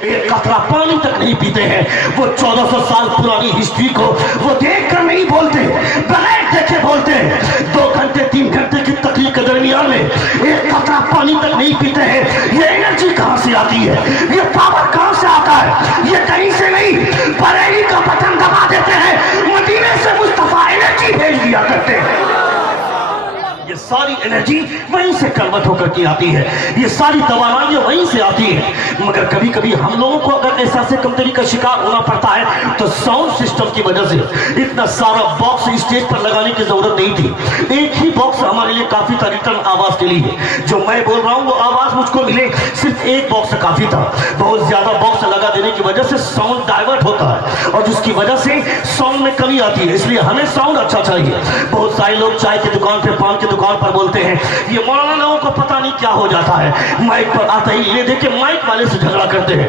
एक कतरा पानी तक नहीं पीते हैं। वो 1400 साल पुरानी हिस्ट्री को वो देख कर नहीं बोलते, बगैर देखे बोलते हैं। 2 घंटे 3 घंटे की तकलीफ के दरमियान में एक कतरा पानी तक नहीं पीते हैं। ये एनर्जी कहां से आती है, ये पावर कहां से आता है? ये कहीं से नहीं, बरेली का बटन दबा देते हैं, मदीने से मुस्तफा एनर्जी भेज दिया करते हैं। ये सारी एनर्जी वहीं से कन्वर्ट होकर के आती है, ये सारी तवानाइयां वहीं से आती है। मगर कभी कभी हम लोगों को अगर एहसास कमतरी का शिकार होना पड़ता है तो साउंड सिस्टम की वजह से। इतना सारा बॉक्स स्टेज पर लगाने की जरूरत नहीं थी, एक ही बॉक्स हमारे लिए काफी था रिटर्न आवाज के लिए। जो मैं बोल रहा हूँ वो आवाज मुझको मिले, सिर्फ एक बॉक्स काफी था। बहुत ज्यादा बॉक्स लगा देने की वजह से साउंड डाइवर्ट होता है और जिसकी वजह से साउंड में कमी आती है, इसलिए हमें साउंड अच्छा चाहिए। बहुत सारे लोग चाय की दुकान पे, पान की दुकान पर बोलते हैं, ये मौलाना लोगों को पता नहीं क्या हो जाता है, माइक पर आते ही ये देखे माइक वाले से झगड़ा करते हैं,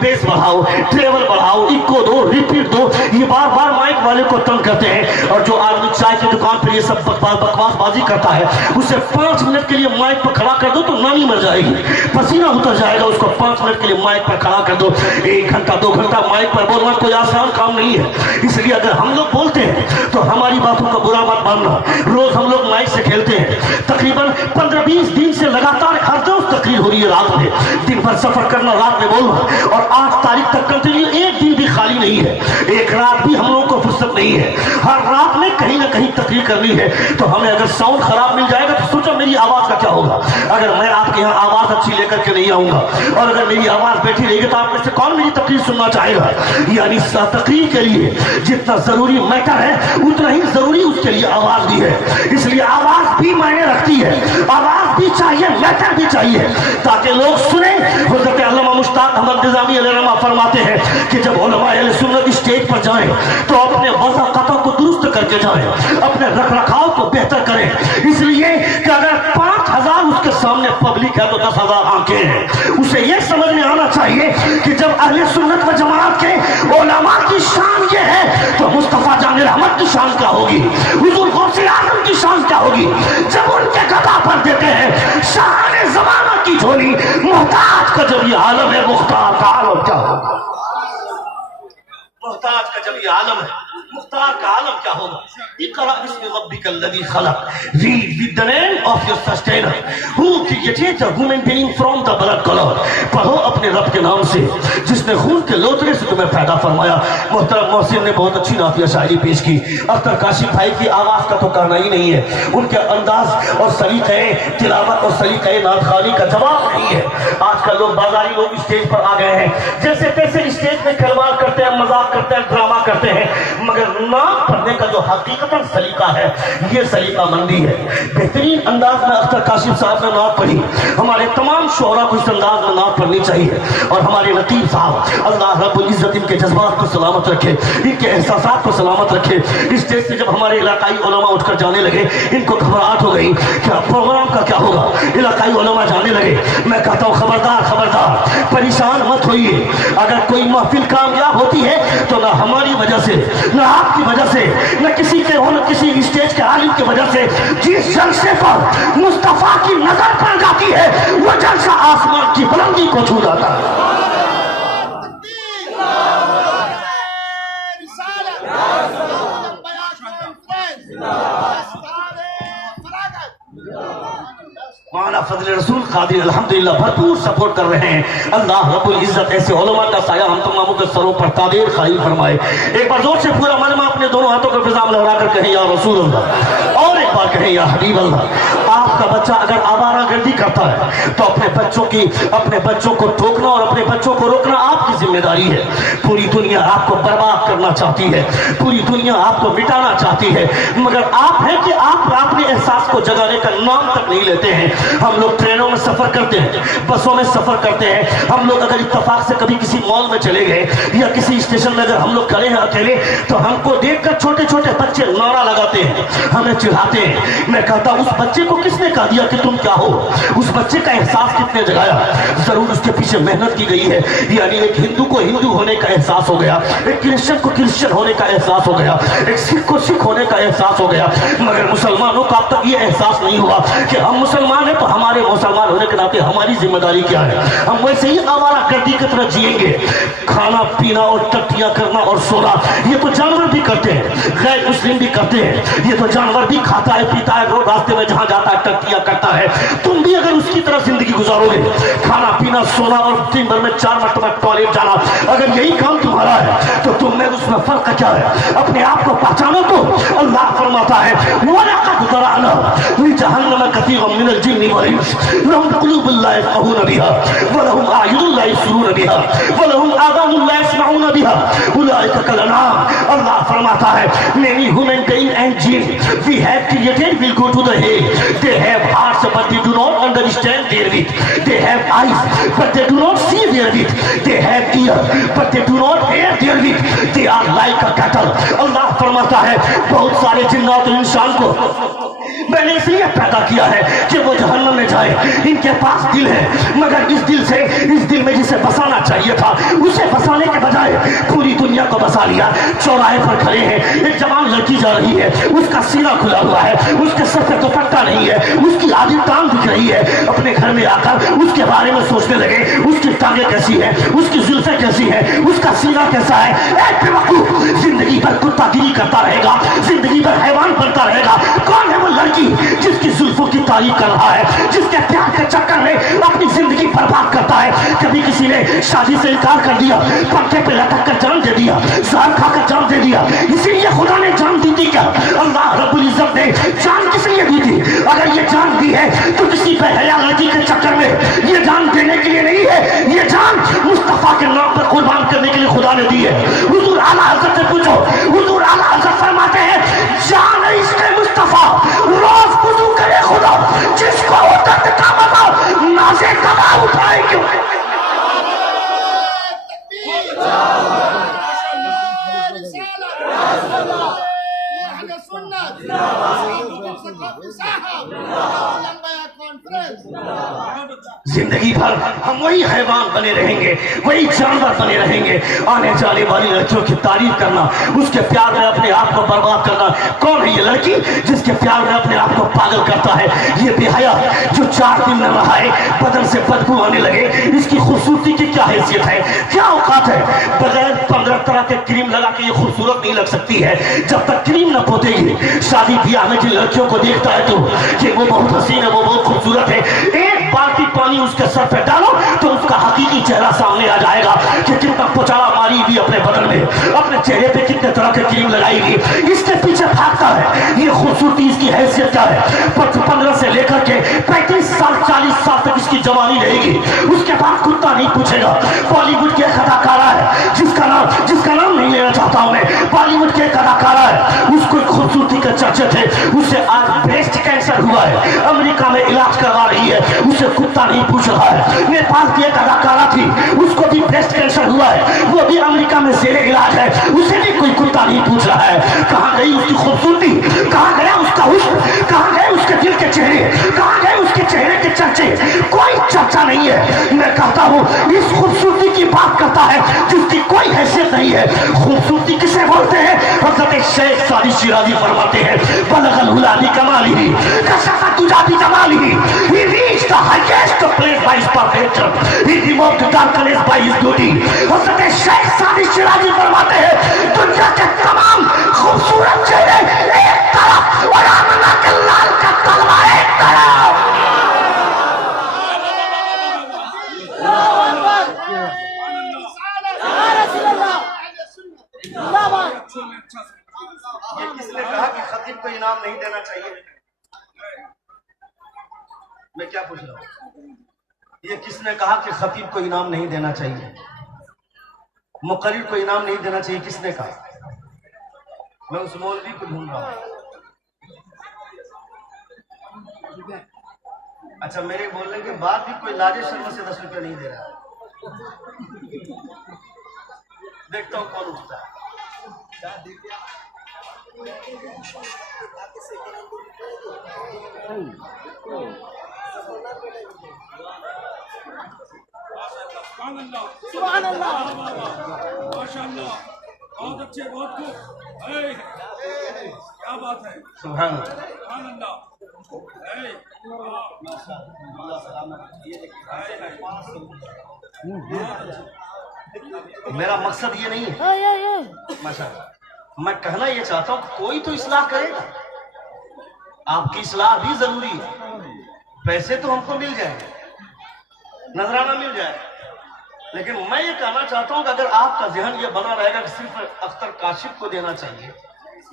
बेस बढ़ाओ, ट्रेवल बढ़ाओ, इको दो, रिपीट दो, ये बार बार माइक वाले को तंग करते हैं। और जो आदमी चाय की दुकान पर ये सब बकवासबाजी करता है, उसे 5 मिनट के लिए माइक पर खड़ा कर दो तो नानी मर जाएगी, पसीना उतर जाएगा। उसको 5 मिनट के लिए माइक पर खड़ा कर दो। 1 घंटा 2 घंटा माइक पर बोलना कोई आसान काम नहीं है। इसलिए अगर हम लोग बोलते हैं तो हमारी बातों का बुरा मत मानना। रोज हम लोग माइक से खेलते हैं, तकरीबन 15-20 दिन से लगातार हर रोज तकरीर हो रही है रात में, दिन भर सफर करना, रात में बोलना, और 8 तारीख तक कंटिन्यू, एक दिन भी खाली नहीं है, एक रात भी हम लोगों को फुर्सत नहीं है। हर रात में कहीं ना कहीं तकरीर करनी है। तो हमें अगर साउंड खराब मिल जाएगा तो सोचो मेरी आवाज का क्या होगा। अगर मैं आपके यहाँ आवाज अच्छी लेकर के नहीं आऊंगा और अगर मेरी आवाज बैठी रहेगी तो आप में से कौन मेरी तकरीर सुनना चाहेगा? यानी तकरीर के लिए जितना जरूरी मैटर है उतना ही जरूरी उसके लिए आवाज भी है। इसलिए आवाज भी मायने रखती है, आवाज भी चाहिए, मैटर भी चाहिए, ताकि लोग सुने। हज़रत अल्लामा मुश्ताक अहमद निज़ामी अलैहिर्रहमा फरमाते हैं कि जब उलमा अहले सुन्नत स्टेज पर जाएं तो अपने वज़ाक़तों को दुरुस्त करके जाएं, अपने रखरखाव को बेहतर करें। इसलिए कि अगर 5000 उसके सामने पब्लिक है तो 10,000 आंखें हैं। उसे यह समझ में आना चाहिए कि जब अहले सुन्नत व जमात के उलमा की शान ये है तो मुस्तफा जान रहमत की शान क्या होगी, हुजूर गौसे आज़म की शान क्या होगी। जब उनके गदा पर देते हैं शान ज़माना की झोली, मोहताज का जब ये आलम है, मुख्तार का आलम क्या होगा? मोहताज का जब ये आलम है, मुख्तार का आलम क्या होगा? Iqra बिस्मि रब्बिकल लज़ी खलक़, read with the name of your sustainer who created the human being from the blood color। पढ़ो अपने रब के नाम से जिसने खून के लोतरे से तुम्हें पैदा फरमाया। मोहतरम मोहसिन ने बहुत अच्छी नातिया शायरी पेश की। अख्तर काशिफ भाई की आवाज का तो कहना ही नहीं है, उनके अंदाज और सलीक़े तिलावत और सलीक़े नातखानी का जवाब नहीं है। आजकल लोग बाजारी लोग स्टेज पर आ गए हैं, जैसे तैसे स्टेज पे खिलवाड़ करते हैं, मजाक करते हैं, ड्रामा करते हैं, मगर नाम पढ़ने का जो हकीकतन सलीका है ये सलीका मंदी है। बेहतरीन अंदाज में अख्तर काशिफ साहब ने नात पढ़ी। हमारे तमाम शोहरा को इस अंदाज में नात पढ़नी चाहिए। और हमारे लतीफ साहब, अल्लाह रब्बुल इज्जत इनके जज्बात को सलामत रखे, इनके एहसासात को सलामत रखे। इस स्टेज से जब हमारे इलाकाई उलमा उठकर जाने लगे, इनको घबराहट हो गई क्या प्रोग्राम का क्या होगा। इलाकाई उलमा जाने लगे। मैं कहता हूँ खबरदार खबरदार, परेशान मत होइए। अगर कोई महफिल कामयाब होती है तो ना हमारी वजह से, ना आपकी वजह से, न किसी के हो, न किसी स्टेज के आलिम की वजह से। जिस जलसे पर मुस्तफा की नजर पड़ जाती है वो जलसा आसमान की बुलंदी को छू जाता है। मौलाना फजल रसूल कादिर अल्हम्दुलिल्लाह भरपूर सपोर्ट कर रहे हैं। अल्लाह रब्बुल इज्जत ऐसे उलमा का साया हम तमामों के सरों पर ताबीर खाई फरमाए। एक बार जोर से पूरा मजमा अपने दोनों हाथों को फिजा में लहरा कर कहें या रसूल अल्लाह, और एक बार कहें या हबीब अल्लाह। आपका बच्चा अगर आवारागर्दी करता है तो अपने बच्चों को टोकना और अपने बच्चों को रोकना आपकी जिम्मेदारी है। पूरी दुनिया आपको बर्बाद करना चाहती है, पूरी दुनिया आपको मिटाना चाहती है, मगर आप हैं कि आप अपने एहसास को जगाने का नाम तक नहीं लेते हैं। हम लोग ट्रेनों में सफर करते हैं, बसों में सफर करते हैं। हम लोग अगर इत्तेफाक से कभी किसी मॉल में चले गए या किसी स्टेशन में अगर हम लोग खड़े हैं अकेले तो हमको देखकर छोटे छोटे बच्चे नारा लगाते हैं, हमें चिढ़ाते हैं। मैं कहता हूं उस बच्चे को किसने कह दिया कि तुम क्या हो? उस बच्चे का एहसास कितने जगाया? जरूर उसके पीछे मेहनत की गई है। यानी एक हिंदू को हिंदू होने का एहसास हो गया, एक क्रिश्चियन को क्रिश्चियन होने का एहसास हो गया, एक सिख को सिख होने का एहसास हो गया। मगर मुसलमानों का अब तक ये एहसास नहीं हुआ कि हम मुसलमान हैं तो हमारे मुसलमान होने के नाते हमारी जिम्मेदारी क्या है। हम वैसे ही आवारागर्दी की तरह जिएंगे। खाना पीना और टट्टियां करना और सोना ये तो जानवर भी करते हैं, गैर मुस्लिम भी करते हैं। ये तो जानवर भी खाता है पीता है, रोड रास्ते में जहां जाता है टट्टियां करता है। तुम भी अगर उसकी तरह जिंदगी गुजारोगे, खाना पीना सोना और दिन भर में 4 मरतबा टॉयलेट जाना, अगर यही काम तुम्हारा है तो तुम में उसमें फर्क क्या है? अपने आप को पहचानो। तो अल्लाह फरमाता है वलक़द ज़रअना लिजहन्नम कसीरन मिनल जिन्नि वल इंस लहुम क़ुलूबुन ला यफ़क़हून बिहा व लहुम अ'युनुन ला युबसिरून बिहा व लहुम आज़ानुन ला यस्मऊन बिहा उलाइका कल अनआम। अल्लाह फरमाता है many human beings and jinn we have created will go to the hell. They have hearts but they do not understand therewith. They have eyes but they do not see therewith. They have ear but they do not hear therewith. They are like a cattle. अल्लाह फरमाता है बहुत सारे जिन्नात और इंसान को मैंने इसलिए पैदा किया है कि वो जहन्नम में जाए। इनके पास दिल है मगर इस दिल में जिसे बसाना चाहिए था उसे बसाने के बजाय पूरी दुनिया को बसा लिया। चौराहे पर खड़े हैं, एक जवान लड़की जा रही है, उसका सीना खुला हुआ है, उसके सर पे दुपट्टा नहीं है, उसकी आधी टांग दिख रही है। अपने घर में आकर उसके बारे में सोचने लगे, उसकी टांगे कैसी है, उसकी जुल्फे कैसी है, उसका सीना कैसा है। एक बेवकूफ जिंदगी भर कुत्तागिरी करता रहेगा, जिंदगी भर हैवान बनता रहेगा। कौन है वो लड़की जिसकी जुल्फों की तारीफ कर रहा है, जिसके प्यार के चक्कर में अपनी जिंदगी बर्बाद करता है? कभी किसी ने शादी से इनकार कर दिया, पंखे पे लटक कर जान दे दिया, जहर खाकर जान दे दिया। इसीलिए खुदा ने जान दी थी क्या? अल्लाह रब्बुल इज्जत ने जान किस लिए दी थी? अगर ये जान दी है तो किसी बेहया लड़की के चक्कर में ये जान देने के लिए नहीं है, ये जान मुस्तफा के नाम पर कुर्बान करने के लिए खुदा ने दी है। हुजूर आला हज़रत से पूछो, हुजूर आला हज़रत फरमाते हैं जान है इसके मुस्तफा रोज वुज़ू करे खुदा, जिसको उदत का मजा नाज़े कदा उठाए क्यों? जिंदगी भर हम वही हैवान बने रहेंगे, वही जानवर बने रहेंगे। आने जाने वाली लड़कियों की तारीफ करना, उसके प्यार में अपने आप को बर्बाद करना। कौन है ये लड़की जिसके प्यार में अपने आप को पागल करता है? ये बेहया जो 4 दिन न नहाए बदन से बदबू आने लगे। इसकी खूबसूरती की क्या हैसियत है, क्या औकात है? बगैर 15 तरह के क्रीम लगा के ये खूबसूरत नहीं लग सकती है। जब तक क्रीम न पोतेगी, शादी ब्याह में जिन लड़कियों को देखता है तो कि वो बहुत हसीन है, वो बहुत खूबसूरत है, एक बाल्टी पानी उसके सर पे डालो तो उसका हकीकी चेहरा सामने आ जाएगा कि कितना पोचाड़ा मारी हुई अपने बदन में, अपने चेहरे पे कितने तरह के क्रीम लगाई हुई। इसके पीछे भागता है। ये खूबसूरती इसकी हैसियत क्या है? 15 से लेकर के 35 साल 40 साल तक इसकी जवानी रहेगी। उसके बाद कुत्ता नहीं पूछेगा। बॉलीवुड के एक अदाकारा है जिसका नाम नहीं लेना चाहता हूं मैं, बॉलीवुड के एक अदाकारा है, उसको खूबसूरती के चर्चे थे। उसे आज ब्रेस्ट कैंसर हुआ है, अमेरिका में इलाज करवा रही है, उसे कुत्ता नहीं पूछ रहा है। नेपाल की एक अदाकारा थी, उसको भी ब्रेस्ट कैंसर हुआ है, वो भी अमेरिका में जेरे इलाज है, उसे भी कोई कुत्ता नहीं पूछ रहा है। कहां गई उसकी खूबसूरती, कहां गया उसका हुस्न, कहां गए उसके दिल के चेहरे, कहां गए उसके चेहरे के चर्चे? कोई चर्चा नहीं है। मैं कहता हूं इस खूबसूरती की बात करता है जिसकी कोई हैसियत नहीं है। खूबसूरती किसे बोलते हैं? हज़रत शेख सादी शिराज़ी फरमाते हैं बलगल हुला बि कमालिही कशफ़ तुजा बि जमालिही, he reached the highest place by his perfection, he removed darkness by his beauty। हज़रत शेख सादी शिराज़ी फरमाते हैं दुनिया के तमाम खूबसूरत चेहरे एक तरफ और आमना के लाल का तलवा एक तरफ। ये किसने कहा कि खतीब को इनाम नहीं देना चाहिए? मैं क्या पूछ रहा हूं? ये किसने कहा कि खतीब को इनाम नहीं देना चाहिए, मुकर्रिर को इनाम नहीं देना चाहिए? किसने कहा? मैं उस मौलवी को ढूंढ रहा हूं। अच्छा, मेरे बोलने के बाद भी कोई लाजे शर्मा से 10 रुपये नहीं दे रहा। देखता हूं कौन उठता है। सुभान अल्लाह, माशाअल्लाह, बहुत अच्छे, बहुत खूब, क्या बात है, सुभान सुभान अल्लाह, मेरा मकसद ये नहीं है माशाअल्लाह, मैं कहना ये चाहता हूँ कोई तो इस्लाह करेगा। आपकी इस्लाह भी जरूरी है। पैसे तो हमको मिल जाए, नजराना मिल जाए, लेकिन मैं ये कहना चाहता हूँ कि अगर आपका जहन ये बना रहेगा कि सिर्फ अख्तर काशिफ को देना चाहिए,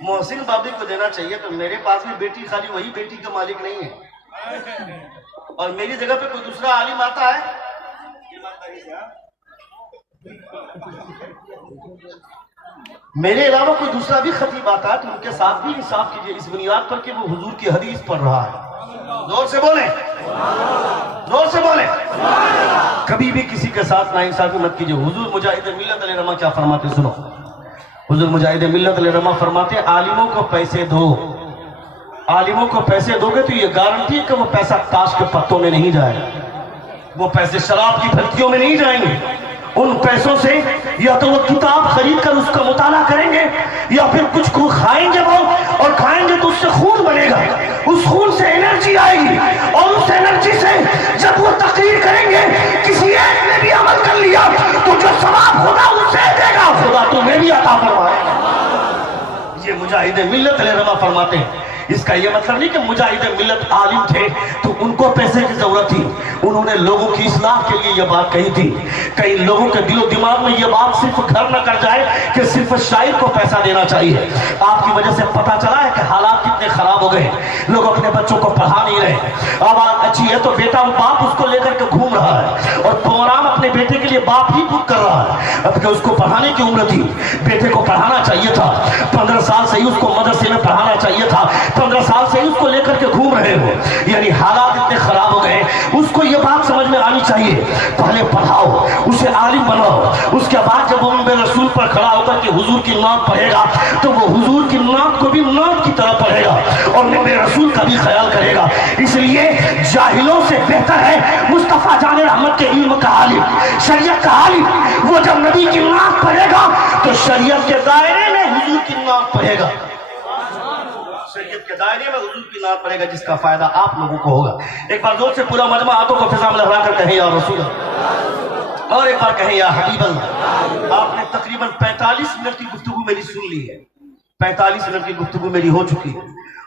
मोहसिन बाबी को देना चाहिए, तो मेरे पास भी बेटी खाली वही बेटी का मालिक नहीं है, और मेरी जगह पे कोई दूसरा आलिम आता है, मेरे अलावा कोई दूसरा भी खतीब आता है, तो उनके साथ भी इंसाफ कीजिए इस बुनियाद पर कि वो हुजूर की हदीस पढ़ रहा है। जोर से बोले, जोर से बोले। कभी भी किसी के साथ नाइंसाफी मत कीजिए। हुजूर मुजाहिद मिल्लत अलैहिर्रमा क्या फरमाते, सुनो। हुजूर मुजाहिद मिल्लत अलैहिर्रमा फरमाते, आलिमों को पैसे दो, आलिमों को पैसे दोगे तो ये गारंटी है कि वो पैसा ताश के पत्तों में नहीं जाएगा, वो पैसे शराब की भट्टियों में नहीं जाएंगे। उन पैसों से या तो वो किताब खरीद कर उसका मुताला करेंगे, या फिर कुछ को खाएंगे वो, और खाएंगे तो उससे खून बनेगा, उस खून से एनर्जी आएगी, और उस एनर्जी से जब वो तकरीर करेंगे, किसी एक ने भी अमल कर लिया तो जो सवाब खुदा उससे देगा, खुदा तुम्हें भी अता फरमाएगा। ये मुजाहिद मिल्लत अलैहिर्रमा फरमाते हैं। इसका ये मतलब नहीं कि मुजाहिद मिल्लत आलिम थे तो उनको पैसे की जरूरत थी, उन्होंने लोगों की इस्लाह के लिए ये बात कही थी। कई लोगों के दिलो दिमाग में ये बात सिर्फ घर न कर जाए कि सिर्फ शायर को पैसा देना चाहिए। आपकी वजह से पता चला है कि हालात कितने खराब हो गए, लोग अपने बच्चों को पढ़ा नहीं रहे। आवाज अच्छी है तो बेटा बाप उसको लेकर के घूम रहा है, और प्रोग्राम अपने बेटे के लिए बाप ही बुक कर रहा है। अब कि उसको पढ़ाने की उम्र थी, बेटे को पढ़ाना चाहिए था, 15 साल से ही उसको मदरसे में पढ़ाना चाहिए था, 15 साल से ही उसको लेकर के घूम रहे हो, यानी हालात इतने खराब हो गए। उसको ये बात समझ में आनी चाहिए, पहले पढ़ाओ, उसे आलिम बनाओ, उसके बाद जब वो मिंबर रसूल पर खड़ा होकर के हुजूर की नात पढ़ेगा तो वो हुजूर की नात को भी नात की तरह पढ़ेगा और मिंबर रसूल का भी ख्याल करेगा। इसलिए जाहिलों से बेहतर है मुस्तफा जान रहमत के इल्म का आलिम, शरीयत का आलिम। वो जब नबी की नात पढ़ेगा तो शरीयत के दायरे में हुजूर की नात पढ़ेगा, शरीयत के दायरे में हुजूर की नात पड़ेगा, जिसका फायदा आप लोगों को होगा। एक बार जोर से पूरा मजमा हाथों को फिजा में लहरा कर कहें या रसूल अल्लाह, और एक बार कहें या हबीब अल्लाह। आपने तकरीबन 45 मिनट की गुफ्तगू मेरी सुन ली है, 45 मिनट की गुफ्तगू मेरी हो चुकी है,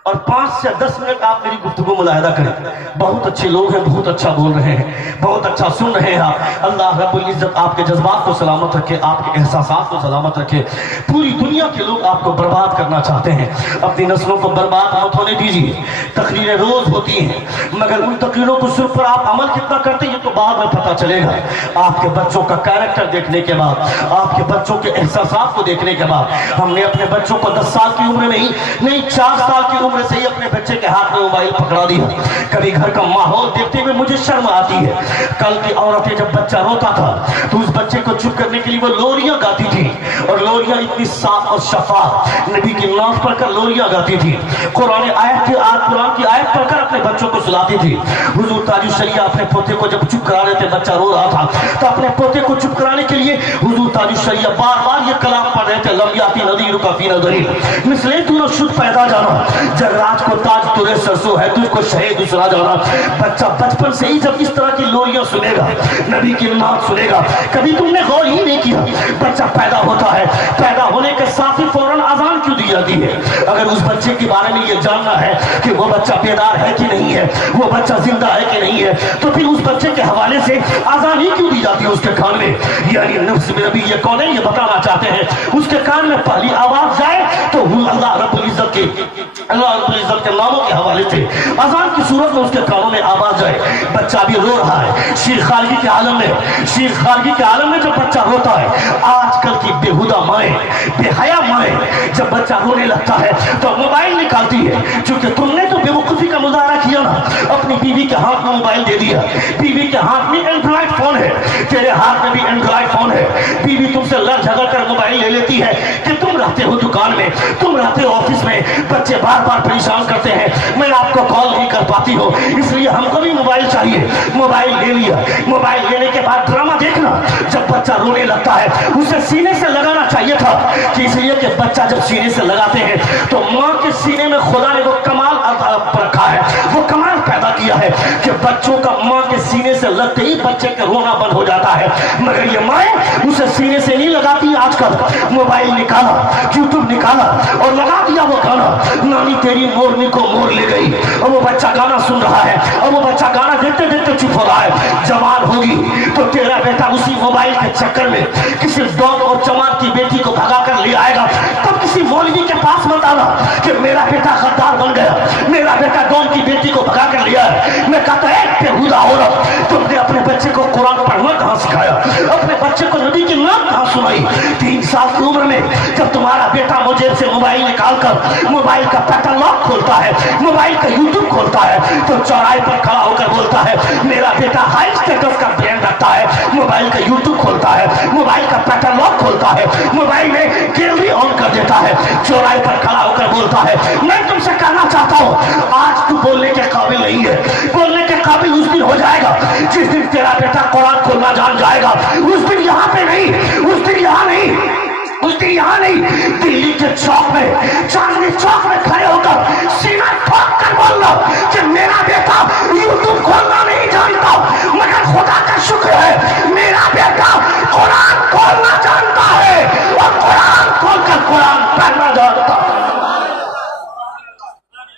और 5 से 10 मिनट आप मेरी गुफ्तगू मुलाहिदा करें। बहुत अच्छे लोग हैं, बहुत अच्छा बोल रहे हैं, बहुत अच्छा सुन रहे हैं आप। अल्लाह रब्बुल इज्जत आपके जज्बात को सलामत रखे, आपके एहसासात को सलामत रखे। पूरी दुनिया के लोग आपको बर्बाद करना चाहते हैं, अपनी नस्लों को बर्बाद मत होने दीजिए। तकरीरें रोज होती हैं, मगर उन तकरीरों को सुन पर आप अमल कितना करते हैं ये तो बाद में पता चलेगा। आपके बच्चों का कैरेक्टर देखने के बाद, आपके बच्चों के एहसासात को देखने के बाद, हमने अपने बच्चों को 10 साल की उम्र में ही नहीं 4 साल की उम्र से ही अपने बच्चे के हाथ में मोबाइल पकड़ा दिया। कभी घर का माहौल देखते हुए मुझे शर्म आती है। कल की औरतें जब बच्चा रोता था तो उस बच्चे को चुप करने के लिए वो लोरियां गाती थी, और लोरियां इतनी साफ और शफाफ नबी की नात पढ़कर लोरियां गाती थी, कुरान की आयत पढ़कर अपने बच्चों को सुलाती थी। हुजूर ताजुल शरिया अपने पोते को जब चुप करा रहे थे, बच्चा रो रहा था, तो अपने पोते को चुप कराने के लिए हुजूर ताजुल शरिया बार बार ये कलाम पढ़ रहे थे, लम याती नज़ीर का फी नज़री मिसले तूने शुद्ध पैदा जाना, जगराज को ताज तुरे सरसों है, तुझको शहीद दूसरा जाना। बच्चा बचपन से ही जब इस तरह की लोरियां सुनेगा, नबी की नात सुनेगा, कभी तुमने गौर ही नहीं किया। बच्चा पैदा होता है, पैदा होने के साथ ही फौरन अजान क्यों दी जाती है? अगर उस बच्चे के बारे में ये जानना है कि वो बच्चा बेदार है कि नहीं है, वो बच्चा जिंदा है कि नहीं है, तो फिर उस बच्चे के हवाले से अजान ही क्यों दी जाती है उसके कान में? यानी नफ्स में नबी ये कौन है ये बताना चाहते हैं, उसके कान में पहली आवाज जाए तो अल्लाह रब्बुल इज्जत के नामों के हवाले से अजान की सूरत में उसके कानों में आवाज जाए। बच्चा भी रो रहा है, शीर खारगी के आलम में जब बच्चा रोता है, आजकल की बेहुदा माएं, बेहया माएं, जब बच्चा रोने लगता है तो मोबाइल निकालती है। क्योंकि तुमने तो बेवकूफी का मुजाहरा किया ना, अपनी बीवी के हाथ में मोबाइल दे दिया, बीवी के हाथ में एंड्रॉइड फोन है, तेरे हाथ में भी एंड्रॉइड फोन है, बीवी तुमसे लड़ झगड़ कर मोबाइल ले लेती है कि तुम रहते हो दुकान में, तुम रहते हो ऑफिस में, बच्चे बार बार परेशान करते हैं, मैं आपको कॉल नहीं कर पाती हो, इसलिए हमको भी मोबाइल चाहिए। मोबाइल ले लिया, मोबाइल लेने के बाद ड्रामा देखना, जब बच्चा रोने लगता है उसे सीने से लगाना चाहिए था, कि इसलिए कि बच्चा जब सीने से लगाते हैं तो माँ के सीने में खुदा ने वो कमाल रखा है, वो कमाल पैदा किया है कि बच्चों का माँ के सीने से लगते ही बच्चे का रोना बंद हो जाता है। मगर ये माँ उसे सीने से नहीं लगाती, आजकल मोबाइल निकाला, यूट्यूब निकाला और लगा दिया वो गाना, नानी तेरी मोरनी को मोर ले गई, और वो बच्चा गाना सुन रहा है, और वो बच्चा गाना देखते देखते चुप हो रहा है। जवान होगी तो तेरा बेटा उसी मोबाइल के चक्कर में किसी डॉन और जवान की बेटी को भगा कर ले आएगा, तब किसी मौलवी के पास मत आना कि मेरा बेटा गद्दार बन गया, मेरा बेटा डॉन की बेटी को भगा कर लिया है। मैं कहता है बेहुदा औरत, तुमने अपने बच्चे को कुरान पढ़ना कहाँ सिखाया, अपने बच्चे को नबी की नाम कहाँ सुनाई? 3 साल की उम्र में जब तुम्हारा बेटा मुझे से मोबाइल निकालकर मोबाइल का पैटर्न लॉक खोलता है, मोबाइल का यूट्यूब खोलता है, तो चौराहे पर खड़ा होकर बोलता है मेरा बेटा हाई स्टेटस का ब्रांड रखता है, मोबाइल का यूट्यूब खोलता है, मोबाइल का पैटर्न लॉक खोलता है, मोबाइल में गैलरी ऑन कर देता है, चौराहे पर खड़ा होकर बोलता है। मैं तुमसे कहना चाहता हूँ आज तू बोलने के काबिल नहीं है, बोलने के काबिल उस दिन हो जाएगा जिस दिन तेरा बेटा कुरान खोलना जान जाएगा। उस दिन यहाँ पे नहीं, उस दिन यहाँ नहीं, उस दिन यहाँ नहीं, दिल्ली के चौक में, चांदनी चौक में खड़े होकर सीना ठोक कर बोलना कि मेरा बेटा यूट्यूब खोलना नहीं जानता, मगर खुदा का शुक्र है मेरा बेटा कुरान खोलना जानता है और कुरान खोलकर कुरान पढ़ना जानता है।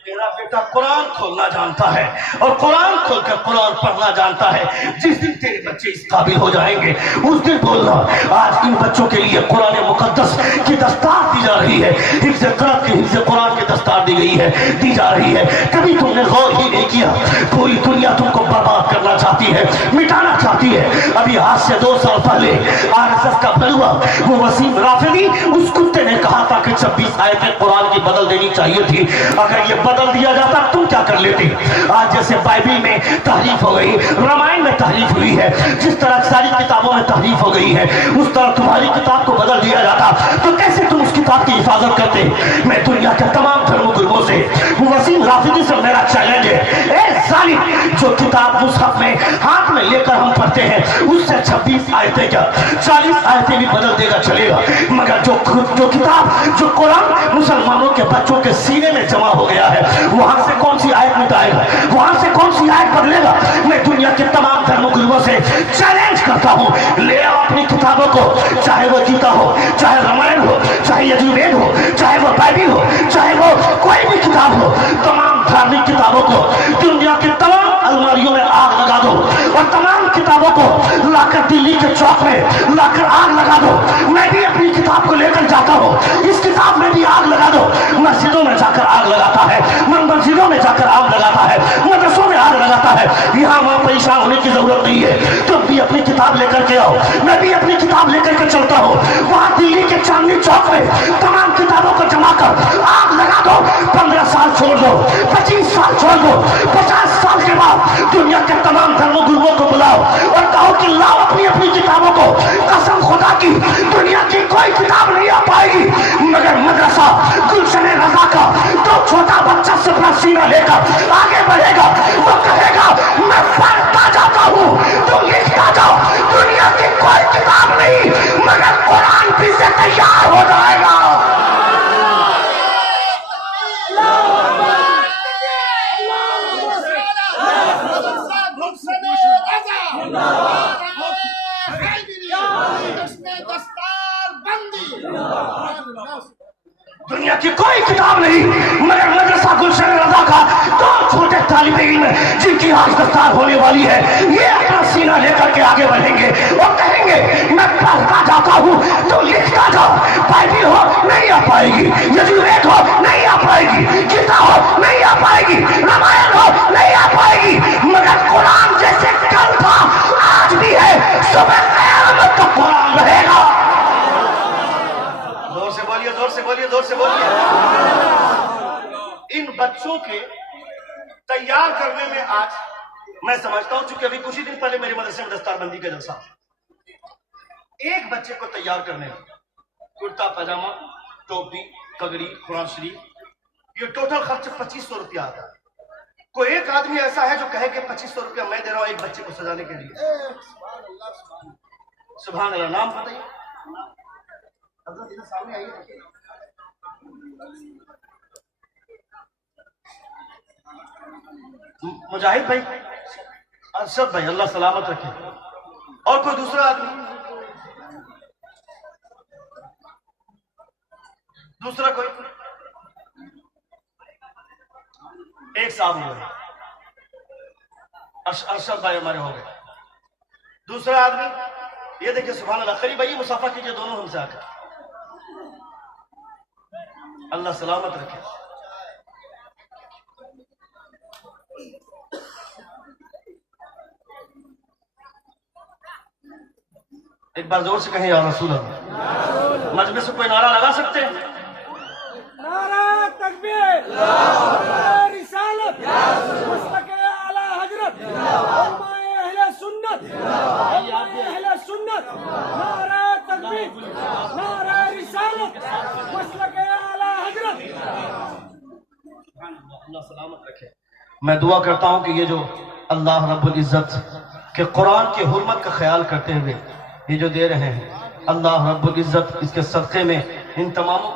मेरा बेटा कुरान खोलना जानता है और कुरान खोलकर कुरान पढ़ना जानता है। जिस दिन तेरे बच्चे इस काबिल हो जाएंगे उस दिन बोलना आज इन बच्चों के लिए कुरान मुकद्दस की दस्तार दी जा रही है, हिफ्ज़ क़ुरान की, हिफ्ज़ क़ुरान की दस्तार दी गई है, दी जा रही है। कभी तुमने गौर ही नहीं किया, पूरी दुनिया तुमको बर्बाद करना चाहती है, मिटाना चाहती है। अभी आज से 2 साल पहले RSS का बलुआ वो वसीम राफेदी, उस कुत्ते ने कहा था कि 26 आयतें कुरान की बदल देनी चाहिए थी, अगर ये बदल दिया जाता तुम क्या कर लेते? आज जैसे बाइबल में तहरीफ हो गई, रामायण में तहरीफ हुई है, जिस तरह सारी किताबों में तहरीफ हो गई है, उस तरह तुम्हारी किताब को बदल दिया जाता तो कैसे तुम उस किताब की हिफाजत करते? मैं दुनिया के तमाम धर्म गुरुओं से, वसीम राफेदी से मेरा चैलेंज है, ए जालिम, जो किताब मुसहफ में हाथ में लेकर हम पढ़ते हैं उससे 26 आयतें क्या 40 आयतें भी बदल देगा चलेगा, मगर जो किताब जो कुरान मुसलमानों के बच्चों के सीने में जमा हो गया है वहां से कौन सी आयत मिटाएगा, वहां से कौन सी आयत बदलेगा? मैं दुनिया के तमाम धर्म गुरुओं से चैलेंज करता हूं, ले आओ अपनी किताबों को, चाहे वो गीता हो, चाहे रामायण हो, चाहे यजुर्वेद हो, चाहे वो बाइबल हो, चाहे वो कोई भी किताब हो, तमाम धार्मिक किताबों को दुनिया के तमाम अलमारियों में आग लगा दो और तमाम किताबों को लाकर दिल्ली के चौक में लाकर आग लगा दो। मैं भी अपनी किताब को लेकर जाता हूँ, इस किताब में भी आग लगा दो। मस्जिदों में जाकर आग लगाता है, मस्जिदों में जाकर आग लगाता है, मदरसों में आग लगाता है। यहाँ वहाँ परेशान होने की जरूरत नहीं है, तुम भी अपनी किताब लेकर के आओ, मैं भी अपनी किताब लेकर के चलता हूँ। वहाँ दिल्ली के चांदनी चौक में तमाम किताबों को जमा कर आग लगा दो। 15 साल छोड़ दो, 25 साल छोड़ दो, 50 साल के बाद दुनिया के तमाम धर्म गुरुओं को बुलाओ और कहो कि लाओ अपनी अपनी किताबों को। कसम खुदा की दुनिया की कोई किताब नहीं आ पाएगी मगर मदरसा गुलशन रजा का तो छोटा बच्चा से अपना सीना लेकर आगे बढ़ेगा, वो कहेगा मैं पढ़ता जाता हूँ, तुम लिखता जाओ। दुनिया की कोई किताब नहीं मगर कुरान भी से तैयार हो जाएगा। दुनिया की कोई किताब नहीं मगर मदरसा गुलशन रजा का दो छोटे तालिब इल्म जिनकी आज दस्तार होने वाली है, ये अपना सीना लेकर के आगे बढ़ेंगे और कहेंगे मैं पढ़ता जाता हूँ, तो लिखता जाओ। बाइबल हो नहीं आ पाएगी, यजुर्वेद हो नहीं आ पाएगी, गीता हो नहीं आ पाएगी, रामायण हो नहीं आ पाएगी, मगर कुरान जैसे कल था आज भी है, सुबह क़यामत तक कुरान रहेगा। जोर से बोलिए, जोर से बोलिए, जोर से बोलिए। इन बच्चों के तैयार करने में आज मैं समझता हूं, चूंकि अभी कुछ ही दिन पहले मेरे मदरसे में दस्तारबंदी का जलसा, एक बच्चे को तैयार करने में کرتا پاجامہ، ٹوپی، پگڑی، قرآن شریف، یہ ٹوٹل خرچ 2500 روپیہ آتا ہے۔ کوئی ایک آدمی ایسا ہے جو کہے کہ 2500 روپیہ میں دے رہا ہوں ایک بچے کو سجانے کے لیے؟ سبحان اللہ، نام بتائیے حضرت، ادھر سامنے آئیے۔ مجاہد بھائی، ارشد بھائی، اللہ سلامت رکھے۔ اور کوئی دوسرا آدمی؟ دوسرا کوئی؟ ایک صاحب ہوئے، ارشد بھائی ہمارے ہو گئے۔ دوسرا آدمی؟ یہ دیکھیں سبحان اللہ، قریب آئیے، مصافحہ کیجئے دونوں ہم سے آ کر۔ اللہ سلامت رکھے۔ ایک بار زور سے کہیں یا رسول اللہ۔ مجمع سے کوئی نعرہ لگا سکتے ہیں؟ نعرہ تکبیر، نعرہ رسالت، مسلک اعلی حضرت، علماء اہل سنت، علماء اہل سنت، نعرہ تکبیر، نعرہ رسالت، مسلک اعلی حضرت۔ اللہ سلامت رکھے۔ میں دعا کرتا ہوں کہ یہ جو اللہ رب العزت کے قرآن کی حرمت کا خیال کرتے ہوئے یہ جو دے رہے ہیں، اللہ رب العزت اس کے صدقے میں ان تماموں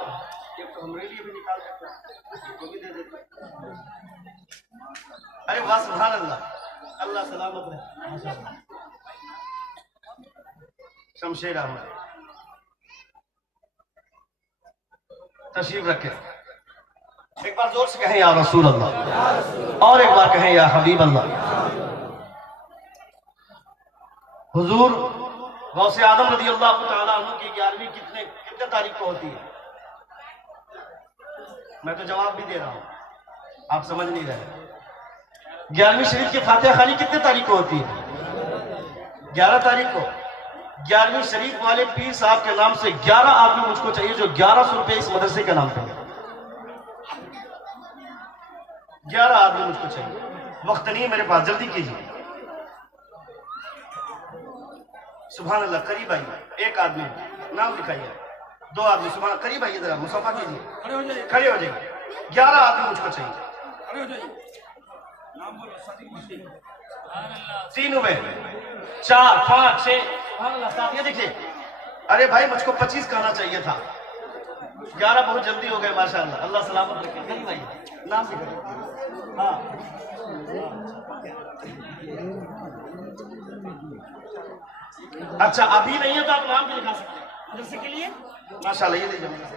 ارے واہ سبحان اللہ، اللہ سلامت رہے۔ شمشیر احمد تشریف رکھے۔ ایک بار زور سے کہیں یا رسول اللہ، اور ایک بار کہیں یا حبیب اللہ۔ حضور غوث اعظم رضی اللہ تعالیٰ عنہ کی 11ویں کتنے تاریخ کو ہوتی ہے؟ میں تو جواب بھی دے رہا ہوں، آپ سمجھ نہیں رہے۔ 11ویں شریف کی فاتحہ خوانی کتنے تاریخ کو ہوتی ہے؟ 11 تاریخ کو۔ 11ویں شریف والے پیر صاحب کے نام سے 11 آدمی مجھ کو چاہیے جو 1100 روپے اس مدرسے کے نام پہ 11 آدمی مجھ کو چاہیے۔ وقت نہیں ہے میرے پاس، جلدی کیجیے۔ سبحان اللہ، قریب آئیے، ایک آدمی نام لکھائیے، 2 آدمی، سبحان اللہ، قریب آئیے ذرا، مصافحہ کیجیے، کھڑے ہو جائیے۔ 11 آدمی مجھ کو چاہیے۔ 3 ہوئے، 4 5 6، سبحان اللہ، 7۔ یہ دیکھیے، ارے بھائی مجھ کو 25 کہنا چاہیے تھا، 11 بہت جلدی ہو گئے ماشاءاللہ، اللہ سلامت رکھے۔ قریب آئیے، نام لکھائیے۔ ہاں اچھا، ابھی نہیں ہے تو آپ نام بھی لکھا سکتے ہیں مدرسے کے لیے، ماشاءاللہ۔ یہ لیجیے مدرسے۔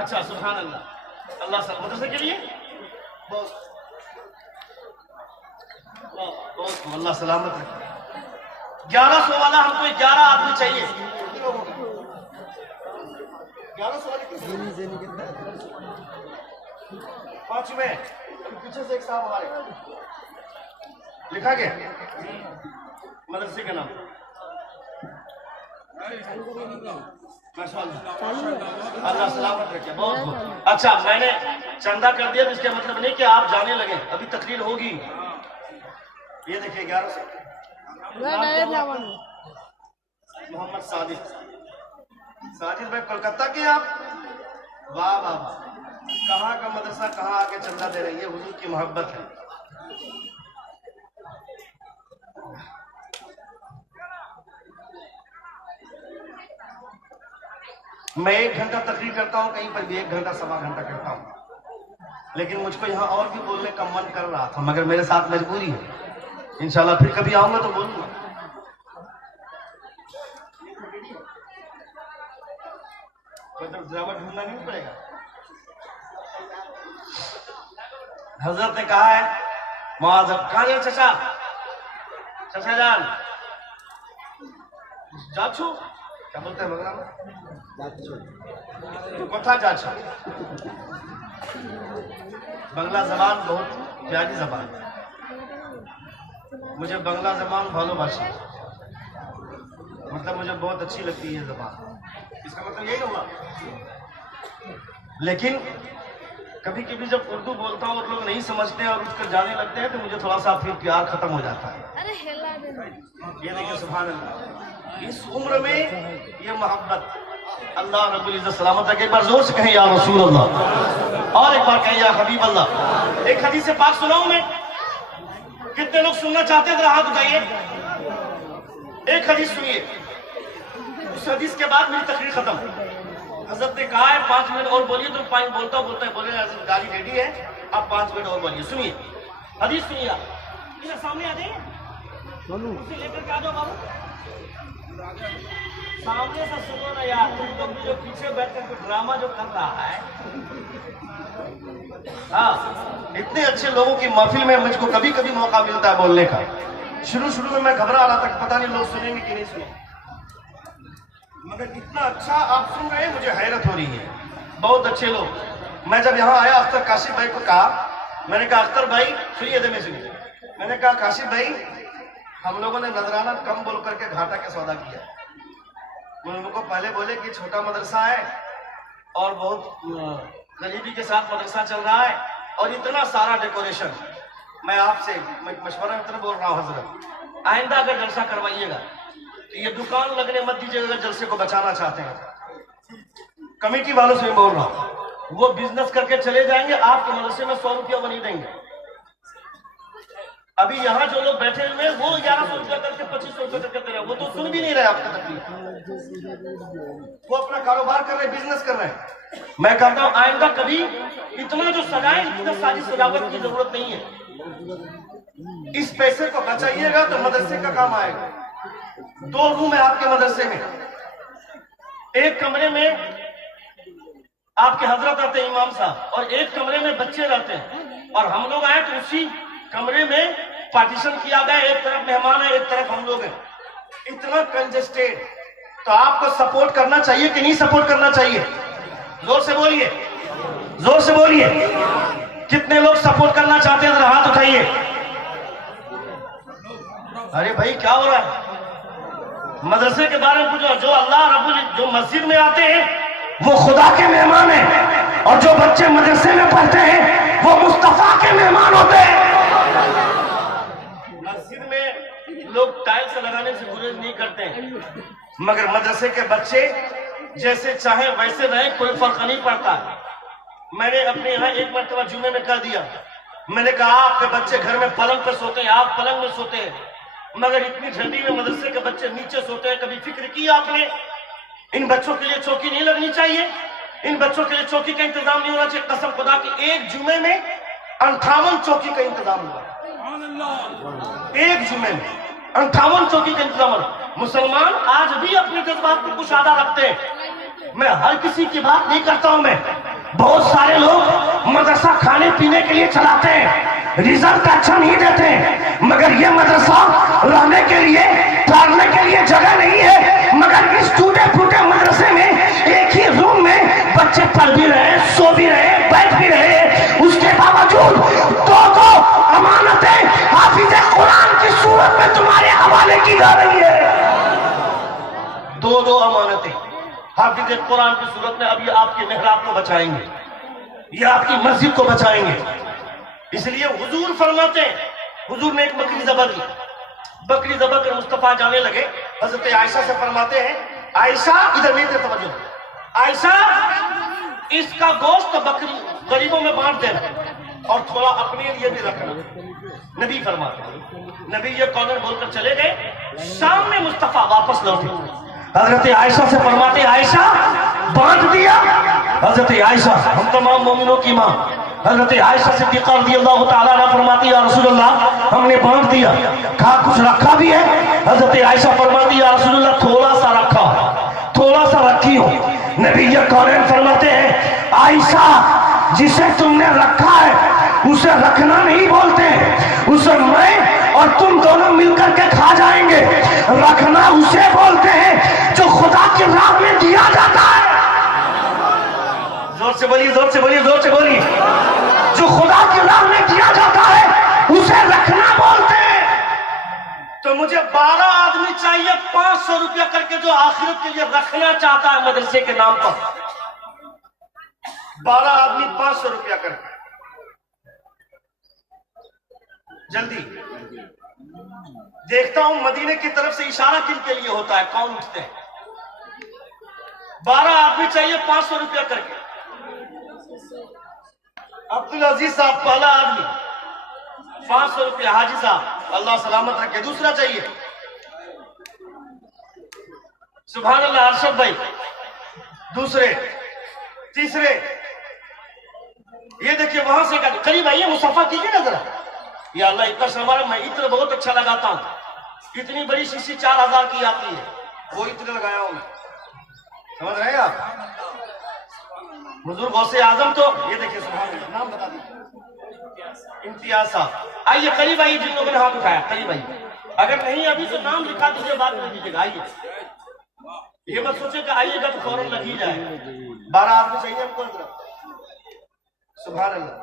اچھا سبحان اللہ، اللہ سب مدرسے کے لیے بہت اللہ سلامت رکھے۔ 1100 والا ہم کو 11 آدمی چاہیے۔ 1100 والی 5 میں پیچھے سے ایک صاحب ہمارے لکھا گیا مدرسے کا نام، اللہ سلامت رکھے۔ بہت بہت اچھا، میں نے چندہ کر دیا، جس کا مطلب نہیں کہ آپ جانے لگے، ابھی تقریر ہوگی۔ یہ دیکھیے 1100۔ محمد ساجد بھائی کولکتہ کے آپ؟ واہ واہ واہ، کہاں کا مدرسہ، کہاں آ کے چندہ دے رہی ہے، حضور کی محبت ہے۔ میں 1 گھنٹہ تقریر کرتا ہوں، کہیں پر بھی 1 گھنٹہ 1.25 گھنٹہ کرتا ہوں، لیکن مجھ کو یہاں اور بھی بولنے کا من کر رہا تھا، مگر میرے ساتھ مجبوری ہے۔ انشاءاللہ پھر کبھی آؤں گا تو بولوں گا۔ مطلب ڈرامہ ڈھونڈنا نہیں پڑے گا۔ حضرت نے کہا ہے معاذ، کہاں جائے چچا؟ چچا جان جاچو، کیا بولتے ہیں مغرب میں؟ کتھا جاچو؟ بنگلہ زبان بہت پیاری زبان ہے، مجھے بنگلہ زبان بھالو باشی، مطلب مجھے بہت اچھی لگتی ہے یہ زبان، اس کا مطلب یہی ہوگا۔ لیکن کبھی کبھی جب اردو بولتا ہوں اور لوگ نہیں سمجھتے ہیں اور اٹھ کر جانے لگتے ہیں تو مجھے تھوڑا سا پھر پیار ختم ہو جاتا ہے. یہ دیکھیں سبحان اللہ، اس عمر میں یہ محبت. اللہ رب العزت سلامت رکھے. ایک بار زور سے کہیں یا رسول اللہ، اور ایک بار کہیں یا حبیب اللہ. ایک حدیث پاک سناؤں میں؟ کتنے لوگ سننا چاہتے ہیں ذرا ہاتھ اٹھائیے. ایک حدیث سنیے، اس حدیث کے بعد میری تقریر ختم. حضرت نے کہا ہے 5 منٹ اور بولیے. تو 5 بولتا ہے بولے حضرت گاڑی ریڈی ہے، آپ 5 منٹ اور بولیے. سنیے حدیث سنیے. آپ ادھر سامنے آ جائیے، اسے لے کر کے آ جاؤ بابو. سامنے سے سنو نا یار، تم لوگ بھی جو پیچھے بیٹھ کر ڈرامہ جو کر رہا ہے. ہاں، اتنے اچھے لوگوں کی محفل میں مجھ کو کبھی کبھی موقع ملتا ہے بولنے کا. شروع میں گھبرا رہا تھا، پتہ نہیں لوگ سنیں گے کہ نہیں سنیں، مگر اتنا اچھا آپ سن رہے ہیں مجھے حیرت ہو رہی ہے. بہت اچھے لوگ. میں جب یہاں آیا اختر کاشف بھائی کو کہا، میں نے کہا اختر بھائی سنیے دے میں سنیے. میں نے کہا کاشف بھائی، ہم لوگوں نے نذرانہ کم بول کر کے گھاٹا کا سودا کیا. ان کو پہلے بولے کہ چھوٹا مدرسہ ہے اور بہت غریبی کے ساتھ مدرسہ چل رہا ہے اور اتنا سارا ڈیکوریشن. میں آپ سے مشورہ اتنا بول رہا ہوں حضرت، آئندہ اگر جلسہ کروائیے گا تو یہ دکان لگنے مت دیجیے گا. اگر جلسے کو بچانا چاہتے ہیں، کمیٹی والوں سے بول رہا ہوں، وہ بزنس کر کے چلے جائیں گے، آپ کے مدرسے میں 100 روپیہ وہ نہیں دیں گے. ابھی یہاں جو لوگ بیٹھے ہوئے ہیں وہ 1100 روپیہ کر کے 2500 روپیہ کر کے دے رہے ہیں، وہ تو سن بھی نہیں رہے آپ کا تکلیف. وہ اپنا کاروبار کر رہے ہیں، بزنس کر رہے ہیں. میں کہتا ہوں آئندہ کبھی اتنا جو سجائیں، اتنا ساری سجاوٹ کی ضرورت نہیں ہے. اس پیسے کو بچائیے گا تو مدرسے کا کام آئے گا. 2 روم ہے آپ کے مدرسے میں. ایک کمرے میں آپ کے حضرت رہتے ہیں امام صاحب، اور ایک کمرے میں بچے رہتے ہیں. اور ہم لوگ آئے تو اسی کمرے میں پارٹیشن کیا گیا، ایک طرف مہمان ہے ایک طرف ہم لوگ ہیں. اتنا کنجسٹیڈ. تو آپ کو سپورٹ کرنا چاہیے کہ نہیں سپورٹ کرنا چاہیے؟ زور سے بولیے، زور سے بولیے. کتنے لوگ سپورٹ کرنا چاہتے ہیں ذرا ہاتھ اٹھائیے. ارے بھائی کیا ہو رہا ہے؟ مدرسے کے بارے میں پوچھو. جو اللہ رب العزت جو مسجد میں آتے ہیں وہ خدا کے مہمان ہیں، اور جو بچے مدرسے میں پڑھتے ہیں وہ مصطفیٰ کے مہمان ہوتے ہیں. مسجد میں لوگ ٹائلز لگانے سے گریز نہیں کرتے ہیں، مگر مدرسے کے بچے جیسے چاہیں ویسے رہیں، کوئی فرق نہیں پڑتا. میں نے اپنے یہاں ایک مرتبہ جمعے میں کہہ دیا، میں نے کہا آپ کے بچے گھر میں پلنگ پہ سوتے ہیں، آپ پلنگ میں سوتے ہیں، مگر اتنی ٹھنڈی میں مدرسے کے بچے نیچے سوتے ہیں. کبھی فکر کی آپ نے؟ ان بچوں کے لیے چوکی نہیں لگنی چاہیے؟ ان بچوں کے لیے چوکی کا انتظام نہیں ہونا چاہیے؟ قسم خدا کی ایک جمعے میں 58 چوکی کا انتظام ہوا. ایک جمعے میں 58 چوکی کا انتظام ہوا. مسلمان آج بھی اپنے جذبات کو کشادہ رکھتے ہیں. میں ہر کسی کی بات نہیں کرتا ہوں. میں بہت سارے لوگ مدرسہ کھانے پینے کے لیے چلاتے ہیں، رزلٹ اچھا نہیں دیتے ہیں، مگر یہ مدرسہ رہنے کے لیے پڑھنے کے لیے جگہ نہیں ہے. مگر اس ٹوٹے پھوٹے مدرسے میں ایک ہی روم میں بچے پڑھ بھی رہے، سو بھی رہے، بیٹھ بھی رہے. اس کے باوجود دو امانتیں حافظ قرآن کی صورت میں تمہارے حوالے کی جا رہی ہے. 2 امانتیں حافظ قرآن کی صورت میں. اب یہ آپ کے محراب کو بچائیں گے، یہ آپ کی مسجد کو بچائیں گے. اس لیے حضور فرماتے ہیں، حضور نے ایک بکری ذبح کی. بکری ذبح کر مصطفیٰ جانے لگے. حضرت عائشہ سے فرماتے ہیں، عائشہ ادھر نہیں دے توجہ، عائشہ اس کا گوشت بکری غریبوں میں بانٹ دینا اور تھوڑا اپنے لیے بھی رکھنا. نبی فرماتے ہیں. نبی یہ کارنر بول کر چلے گئے. شام میں مصطفیٰ واپس لوٹے. حضرت عائشہ سے فرماتے ہیں، عائشہ بانٹ دیا؟ حضرت عائشہ ہم تمام مومنوں کی ماں حضرت عائشہ صدیقہ رضی اللہ تعالیٰ عنہ فرماتی یا رسول اللہ ہم نے بانٹ دیا. کہا کچھ رکھا بھی ہے؟ حضرت عائشہ فرماتی یا رسول اللہ تھوڑا سا رکھا، تھوڑا سا رکھی ہو. نبی یہ قرآن فرماتے ہیں، عائشہ جسے تم نے رکھا ہے اسے رکھنا نہیں بولتے، اسے میں اور تم دونوں مل کر کے کھا جائیں گے. رکھنا اسے بولتے ہیں جو خدا کی راہ میں دیا جاتا ہے. زور سے بولیے، زور سے بولیے، زور سے بولیے. جو خدا کی راہ میں دیا جاتا ہے اسے رکھنا بولتے ہیں. تو مجھے 12 آدمی چاہیے 500 روپیہ کر کے جو آخرت کے لیے رکھنا چاہتا ہے مدرسے کے نام پر. 12 آدمی 500 روپیہ کر کے جلدی دیکھتا ہوں مدینے کی طرف سے اشارہ کن کے لیے ہوتا ہے, کون اٹھتے ہیں. 12 آدمی چاہیے 500 روپیہ کر کے. عبدالعزیز صاحب پہلا آدمی 500 روپیہ. حاجی صاحب اللہ سلامت رکھے. دوسرا چاہیے. سبحان اللہ ارشد بھائی دوسرے. تیسرے یہ دیکھیے وہاں سے قریب آئیے, مصافحہ کیجیے نا ذرا. یا اللہ اتنا شرما, میں عطر بہت اچھا لگاتا ہوں. اتنی بڑی شیشی 4000 کی آتی ہے, وہ عطر لگایا ہوں میں. سمجھ رہے ہیں آپ؟ حضور غوث اعظم تو یہ دیکھیے سبحان اللہ. نام بتا دیجیے. امتیاز صاحب آئیے قریب آئیے, جن لوگوں نے ہاتھ اٹھایا قریب آئیے. اگر نہیں ابھی تو نام لکھا دیجیے, بعد میں دیجیے گا. آئیے, یہ مت سوچے کہ آئیے گا تو فوراً لگ ہی جائے. 12 آدمی چاہیے ہم کو. سبحان اللہ.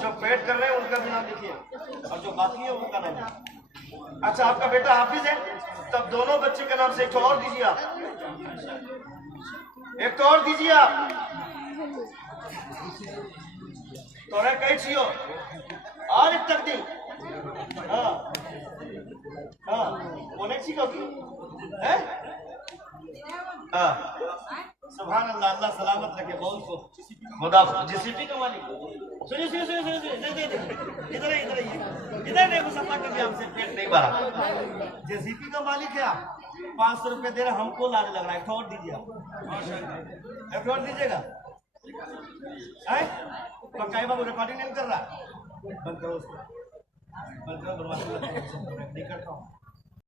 جو ویٹ کر رہے ہیں ان کا بھی نام لکھیے, اور جو باقی ہے ان کا نام لکھیے. اچھا آپ کا بیٹا حافظ ہے, تب دونوں بچے کا نام سے ایک تو اور دیجیے. آپ ایک تو اور دیجیے. آپ تو کئی چیو اور ایک تک دی. ہاں ہاں وہ نہیں چیز ہوگی. ہاں سبحان اللہ اللہ سلامت رکھے. بہت کو خدا جیسیپی کا مالک. سنیے سنیے سنیے سنیے ادھر ادھر ادھر نہیں مصطفیٰ کبھی ہم سے پیٹ نہیں بھرا. جیسیپی کا مالک ہے. آپ 500 روپے دے رہے, ہم کو لانے لگ رہا ہے. ایک اور دیجیے. آپ ایک اور دیجیے گا. پکائی بابو ریکارڈنگ نہیں کر رہا. بند کرو اس کو, بند کرو. نہیں کرتا ہوں.